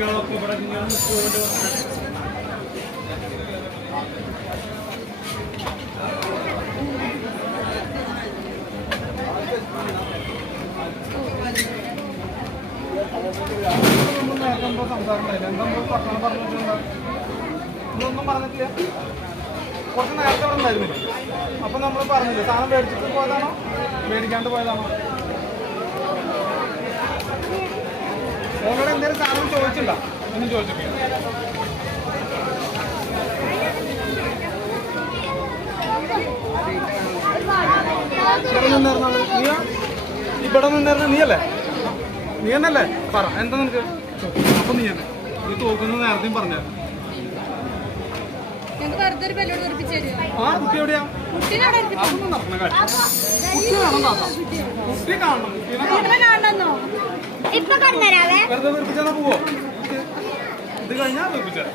കുട്ടികളൊക്കെ ഇവിടെ എന്തോ സംസാരം എന്തോ ഭക്ഷണം പറഞ്ഞിട്ടുണ്ടോ ഇതൊന്നും പറഞ്ഞിട്ടില്ല കുറച്ച് നേരത്തെ ഇവിടെ ഉണ്ടായിരുന്നില്ല അപ്പം നമ്മൾ പറഞ്ഞില്ലേ സാധനം മേടിച്ചിട്ട് പോയതാണോ മേടിക്കാണ്ട് പോയതാണോ ഓനോട് എന്തെങ്കിലും സാധനം ചോദിച്ചിട്ടുണ്ടോ ഒന്നും ചോദിച്ചിട്ടില്ല നീയാ ഇവിടെ നിന്നിരുന്ന നീയല്ലേ നീ എന്നല്ലേ പറ എന്താ നിനക്ക് അപ്പൊ നീ തന്നെ നീ തോക്കുന്ന നേരത്തെയും പറഞ്ഞ ആ കുട്ടി എവിടെയാ അതൊന്നും നടക്കുന്ന കാര്യം കുട്ടി കാണണം കുട്ടീനെ കാണണം വെറുതെ വീർപ്പിച്ചാ പോവോ ഇത് കഴിഞ്ഞാ വീർപ്പിച്ചാ